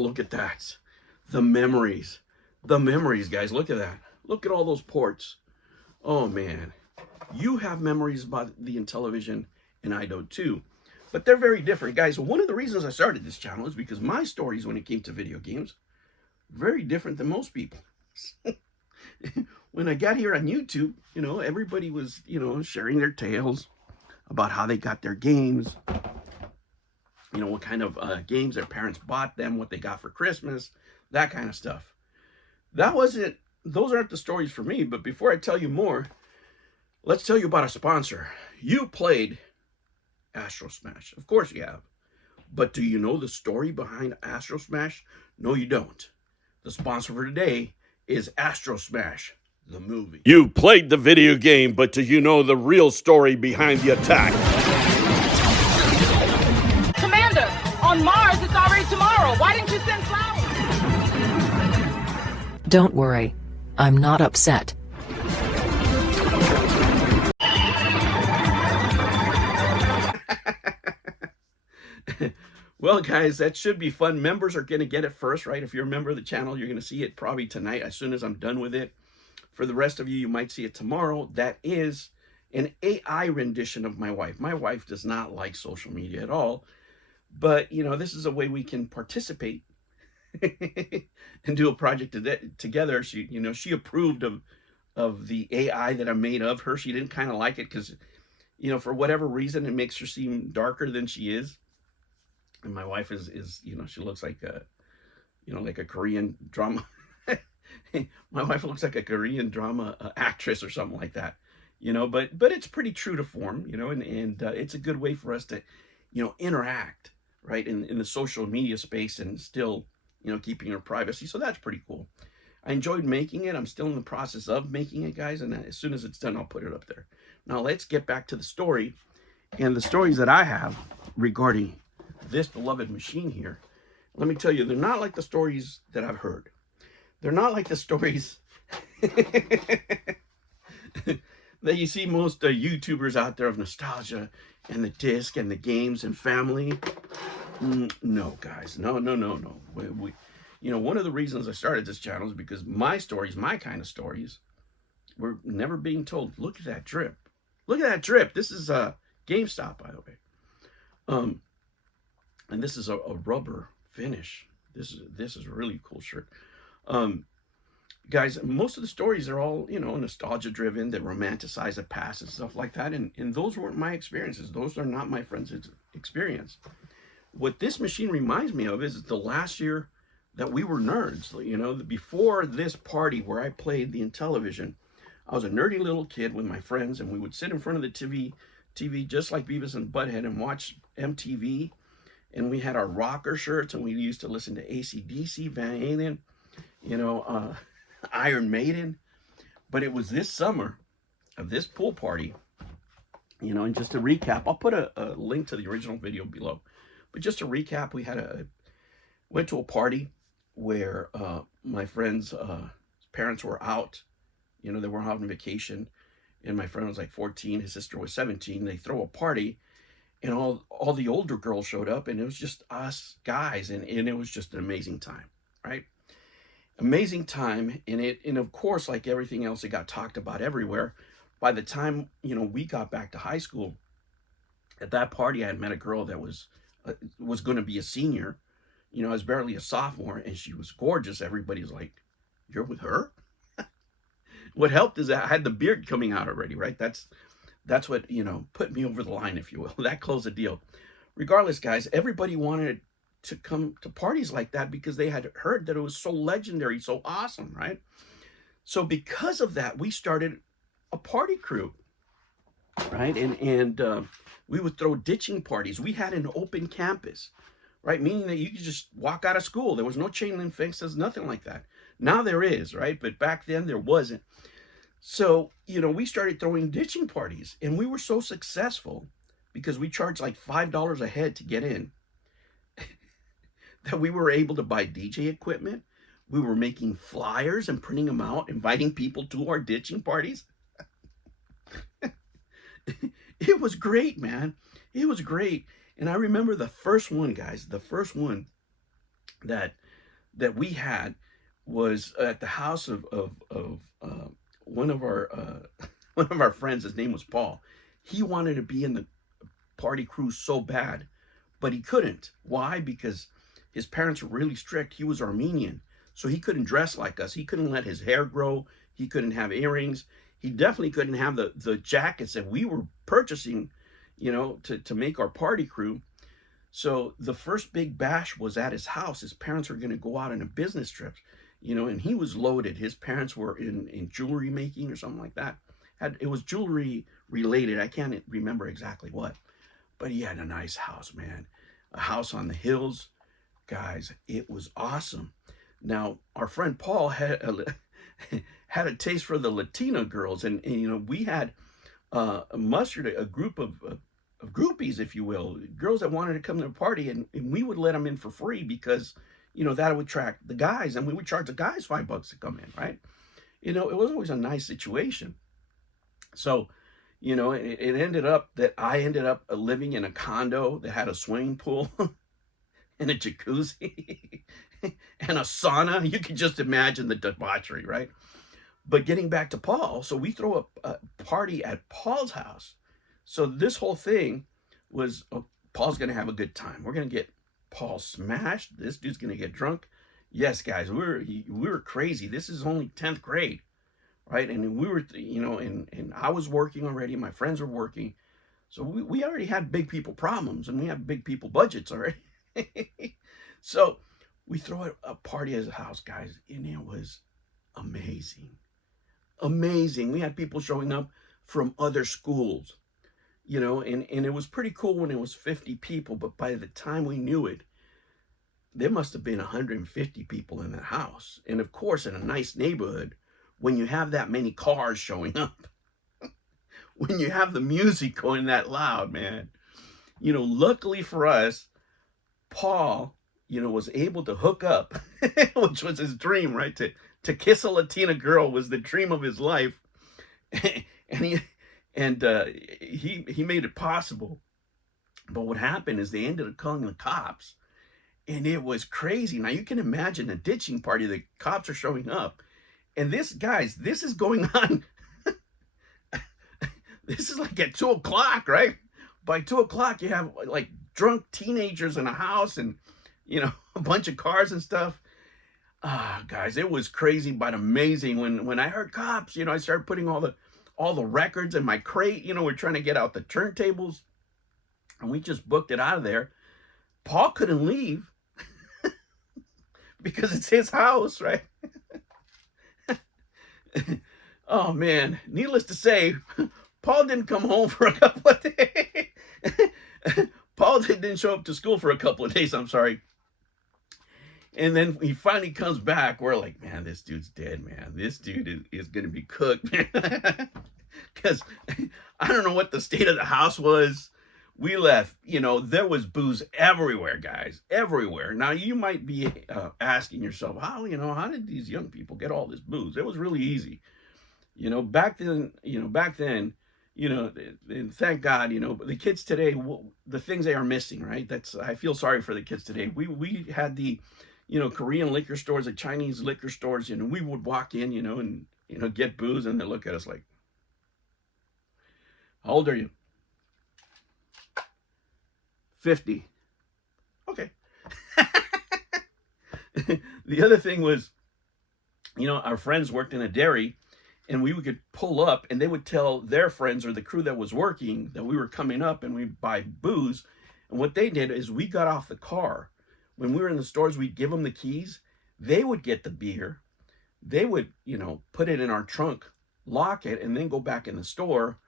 look at that. The memories. The memories, guys. Look at that. Look at all those ports. Oh, man. You have memories about the Intellivision, and I do too. But they're very different. Guys, one of the reasons I started this channel is because my stories when it came to video games, very different than most people. When I got here on YouTube, everybody was, sharing their tales about how they got their games, what kind of games their parents bought them, what they got for Christmas, that kind of stuff. Those aren't the stories for me. But before I tell you more, let's tell you about a sponsor. You played Astro Smash. Of course you have. But do you know the story behind Astro Smash? No, you don't. The sponsor for today is Astro Smash, the movie. You played the video game, but do you know the real story behind the attack? Commander, on Mars it's already tomorrow. Why didn't you send flowers? Don't worry. I'm not upset. Well, guys, that should be fun. Members are going to get it first, right? If you're a member of the channel, you're going to see it probably tonight as soon as I'm done with it. For the rest of you, you might see it tomorrow. That is an AI rendition of my wife. My wife does not like social media at all. But, this is a way we can participate and do a project together. She approved of the AI that I made of her. She didn't kind of like it because, for whatever reason, it makes her seem darker than she is. And my wife is she looks like like a Korean drama. My wife looks like a Korean drama actress or something like that, but it's pretty true to form, and it's a good way for us to, interact, right, in the social media space and still, keeping our privacy. So that's pretty cool. I enjoyed making it. I'm still in the process of making it, guys. And as soon as it's done, I'll put it up there. Now let's get back to the story and the stories that I have regarding this beloved machine here. Let me tell you, they're not like the stories that I've heard. They're not like the stories that you see most YouTubers out there of nostalgia and the disc and the games and family. No, guys, no. One of the reasons I started this channel is because my stories, my kind of stories, were never being told. Look at that drip. Look at that drip. This is GameStop, by the way. And this is a rubber finish. This is a really cool shirt. Guys, most of the stories are all, nostalgia driven, that romanticize the past and stuff like that. And those weren't my experiences. Those are not my friends' experience. What this machine reminds me of is the last year that we were nerds. Before this party where I played the Intellivision, I was a nerdy little kid with my friends, and we would sit in front of the TV just like Beavis and Butthead and watch MTV. And we had our rocker shirts, and we used to listen to AC/DC, Van Halen, Iron Maiden. But it was this summer of this pool party, and just to recap, I'll put a link to the original video below. But just to recap, we went to a party where my friend's parents were out. They were out on vacation, and my friend was like 14, his sister was 17. They throw a party, and all the older girls showed up, and it was just us guys, and it was just an amazing time, right? Amazing time. And of course, like everything else, it got talked about everywhere. By the time, we got back to high school, at that party, I had met a girl that was going to be a senior. I was barely a sophomore, and she was gorgeous. Everybody was like, "You're with her?" What helped is that I had the beard coming out already, right? That's what, put me over the line, if you will. That closed the deal. Regardless, guys, everybody wanted to come to parties like that because they had heard that it was so legendary, so awesome, right? So because of that, we started a party crew, right? And we would throw ditching parties. We had an open campus, right? Meaning that you could just walk out of school. There was no chain link fences, nothing like that. Now there is, right? But back then there wasn't. So, we started throwing ditching parties, and we were so successful because we charged like $5 a head to get in that we were able to buy DJ equipment. We were making flyers and printing them out, inviting people to our ditching parties. It was great, man. It was great. And I remember the first one, guys, the first one that that we had was at the house of one of our one of our friends. His name was Paul. He wanted to be in the party crew so bad, but he couldn't. Why? Because his parents were really strict. He was Armenian, so he couldn't dress like us. He couldn't let his hair grow. He couldn't have earrings. He definitely couldn't have the jackets that we were purchasing, to make our party crew. So the first big bash was at his house. His parents were going to go out on a business trip, and he was loaded. His parents were in jewelry making or something like that. It was jewelry related. I can't remember exactly what, but he had a nice house, man. A house on the hills. Guys, it was awesome. Now, our friend Paul had had a taste for the Latina girls, and we had mustered a group of groupies, if you will, girls that wanted to come to the party, and we would let them in for free because that would attract the guys, and we would charge the guys $5 to come in, right? It was always a nice situation. So it ended up that I ended up living in a condo that had a swimming pool and a jacuzzi and a sauna. You can just imagine the debauchery, right? But getting back to Paul, so we throw a party at Paul's house. So this whole thing was, Paul's going to have a good time. We're going to get Paul smashed. This dude's going to get drunk. Yes, guys, we were crazy. This is only 10th grade, right? And we were, and I was working already. My friends were working. So we already had big people problems, and we had big people budgets already. So we throw a party at his house, guys, and it was amazing. Amazing. We had people showing up from other schools, and it was pretty cool when it was 50 people, but by the time we knew it, there must have been 150 people in the house. And of course, in a nice neighborhood, when you have that many cars showing up, when you have the music going that loud, man, luckily for us, Paul, was able to hook up, which was his dream, right? To kiss a Latina girl was the dream of his life. And he made it possible. But what happened is they ended up calling the cops, and it was crazy. Now you can imagine a ditching party. The cops are showing up, and this is going on. This is like at 2:00, right? By 2:00, you have like drunk teenagers in a house, and a bunch of cars and stuff. Guys, it was crazy but amazing. When I heard cops, I started putting all the records in my crate. We're trying to get out the turntables, and we just booked it out of there. Paul couldn't leave because it's his house, right? Oh man, needless to say, Paul didn't come home for a couple of days. Paul didn't show up to school for a couple of days, I'm sorry. And then he finally comes back. We're like, man, this dude's dead, man. This dude is going to be cooked, man. Because I don't know what the state of the house was. We left, there was booze everywhere, guys, everywhere. Now, you might be asking yourself, how did these young people get all this booze? It was really easy. Back then, and thank God, the kids today, the things they are missing, right? I feel sorry for the kids today. We had the, Korean liquor stores, the Chinese liquor stores, we would walk in, and, get booze, and they look at us like, how old are you? 50. Okay. The other thing was, our friends worked in a dairy, and we could pull up, and they would tell their friends or the crew that was working that we were coming up, and we'd buy booze. And what they did is we got off the car. When we were in the stores, we'd give them the keys. They would get the beer. They would, put it in our trunk, lock it, and then go back in the store.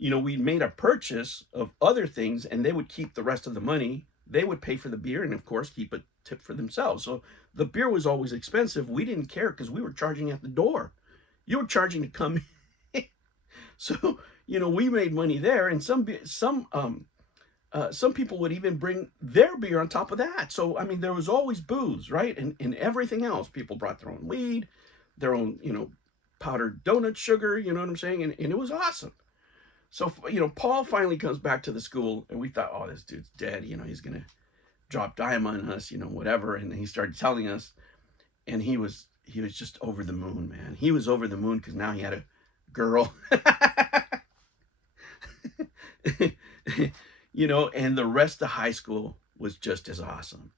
We made a purchase of other things, and they would keep the rest of the money. They would pay for the beer and, of course, keep a tip for themselves. So the beer was always expensive. We didn't care because we were charging at the door. You were charging to come in. So, we made money there, and some people would even bring their beer on top of that. So, there was always booze, right? And everything else. People brought their own weed, their own, powdered donut sugar, you know what I'm saying? And it was awesome. So, Paul finally comes back to the school, and we thought, oh, this dude's dead. He's going to drop dime on us, whatever. And he started telling us, and he was just over the moon, man. He was over the moon because now he had a girl. You know, and the rest of high school was just as awesome.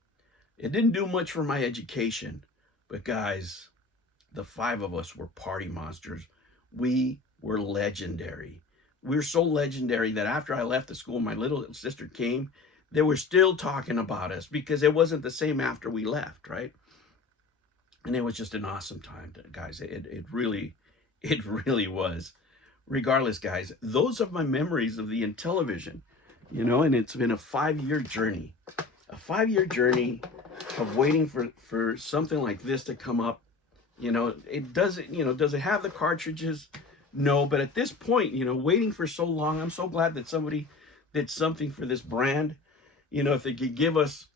It didn't do much for my education, but guys, the five of us were party monsters. We were legendary. We were so legendary that after I left the school, my little sister came. They were still talking about us because it wasn't the same after we left, right? And it was just an awesome time, guys. It really was. Regardless, guys, those are my memories of the Intellivision, you know, and it's been a 5-year journey. A 5-year journey of waiting for something like this to come up. You know, it doesn't, you know, does it have the cartridges? No, but at this point, you know, waiting for so long, I'm so glad that somebody did something for this brand. You know, if they could give us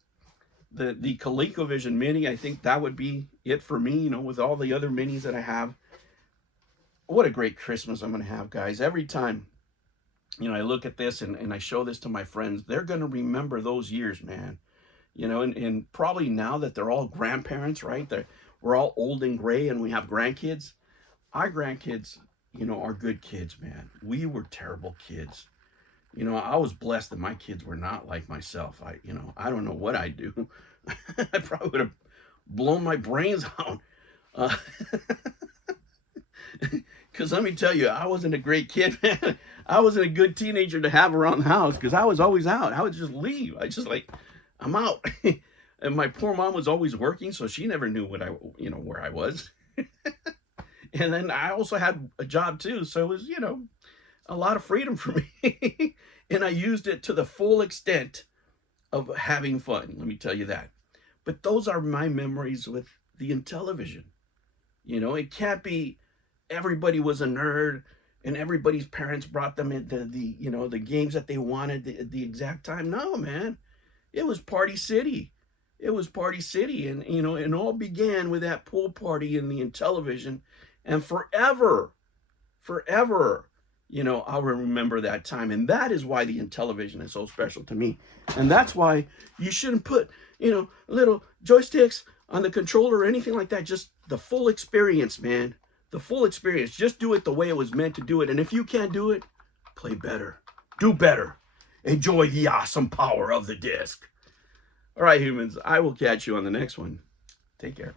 the ColecoVision Mini, I think that would be it for me, you know, with all the other minis that I have. What a great Christmas I'm going to have, guys. Every time, you know, I look at this and I show this to my friends, they're going to remember those years, man. You know, and probably now that they're all grandparents, right? We're all old and gray and we have grandkids. Our grandkids, you know, are good kids, man. We were terrible kids. You know, I was blessed that my kids were not like myself. I don't know what I'd do. I probably would have blown my brains out. Because let me tell you, I wasn't a great kid, man. I wasn't a good teenager to have around the house because I was always out. I would just leave. I just like, I'm out. And my poor mom was always working, so she never knew where I was. And then I also had a job too, so it was, you know, a lot of freedom for me. And I used it to the full extent of having fun, let me tell you that. But those are my memories with the Intellivision. You know, it can't be everybody was a nerd and everybody's parents brought them in the games that they wanted at the exact time. No, man. It was Party City. It was Party City. And, you know, it all began with that pool party in the Intellivision. And forever, you know, I'll remember that time. And that is why the Intellivision is so special to me. And that's why you shouldn't put, you know, little joysticks on the controller or anything like that. Just the full experience, man. The full experience. Just do it the way it was meant to do it. And if you can't do it, play better. Do better. Enjoy the awesome power of the disc. All right, humans, I will catch you on the next one. Take care.